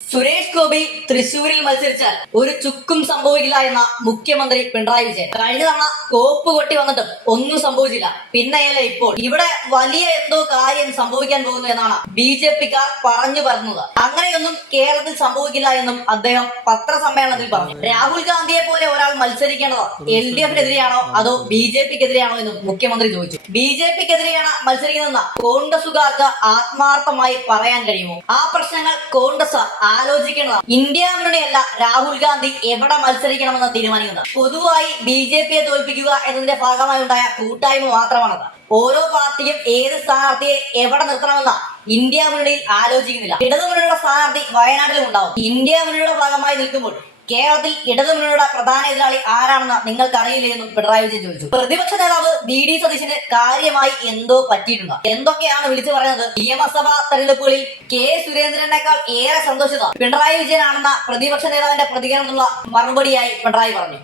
സുരേഷ് ഗോപി തൃശൂരിൽ മത്സരിച്ചാൽ ഒരു ചുക്കും സംഭവിക്കില്ല എന്ന മുഖ്യമന്ത്രി പിണറായി വിജയൻ. കഴിഞ്ഞ തവണ കോപ്പ് കൊട്ടി വന്നിട്ടും ഒന്നും സംഭവിച്ചില്ല. പിന്നെയല്ലേ ഇപ്പോൾ? ഇവിടെ വലിയ എന്തോ കാര്യം സംഭവിക്കാൻ പോകുന്നു എന്നാണ് ബി ജെ പിക്കാർ പറഞ്ഞു പറഞ്ഞത് അങ്ങനെയൊന്നും കേരളത്തിൽ സംഭവിക്കില്ല എന്നും അദ്ദേഹം പത്രസമ്മേളനത്തിൽ പറഞ്ഞു. രാഹുൽ ഗാന്ധിയെ പോലെ ഒരാൾ മത്സരിക്കണോ എൽ ഡി എഫിനെതിരെയാണോ അതോ ബി ജെ പിക്കെതിരെയാണോ എന്നും മുഖ്യമന്ത്രി ചോദിച്ചു. ബി ജെ പിക്കെതിരെയാണ് മത്സരിക്കുന്നതെന്ന് കോൺഗ്രസുകാർക്ക് ആത്മാർത്ഥമായി പറയാൻ കഴിയുമോ? ആ പ്രശ്നങ്ങൾ കോൺഗ്രസ് ആലോചിക്കേണ്ടതാണ് ഇന്ത്യ മുന്നണിയല്ല രാഹുൽ ഗാന്ധി എവിടെ മത്സരിക്കണമെന്ന തീരുമാനിക്കുന്നത്? പൊതുവായി ബി ജെ പിയെ തോൽപ്പിക്കുക എന്നതിന്റെ ഭാഗമായി ഉണ്ടായ കൂട്ടായ്മ മാത്രമാണത്. ഓരോ പാർട്ടിയും ഏത് സ്ഥാനാർത്ഥിയെ എവിടെ നിർത്തണമെന്ന ഇന്ത്യ മുന്നണിയിൽ ആലോചിക്കുന്നില്ല. ഇടതുമുന്നണിയുടെ സ്ഥാനാർത്ഥി വയനാട്ടിലും ഉണ്ടാവും. ഇന്ത്യ മുന്നണിയുടെ ഭാഗമായി നിൽക്കുമ്പോൾ കേരളത്തിൽ ഇടതുമുന്നണിയുടെ പ്രധാന എതിരാളി ആരാണെന്ന് നിങ്ങൾക്ക് അറിയില്ലേ എന്നും പിണറായി വിജയൻ ചോദിച്ചു. പ്രതിപക്ഷ നേതാവ് വി ഡി സതീശന് കാര്യമായി എന്തോ പറ്റിയിട്ടുണ്ട്. എന്തൊക്കെയാണ് വിളിച്ചു പറയുന്നത്? നിയമസഭാ തെരഞ്ഞെടുപ്പുകളിൽ കെ സുരേന്ദ്രനേക്കാൾ ഏറെ സന്തോഷിത പിണറായി വിജയനാണെന്ന പ്രതിപക്ഷ നേതാവിന്റെ പ്രതികരണത്തിനുള്ള മറുപടിയായി പിണറായി പറഞ്ഞു.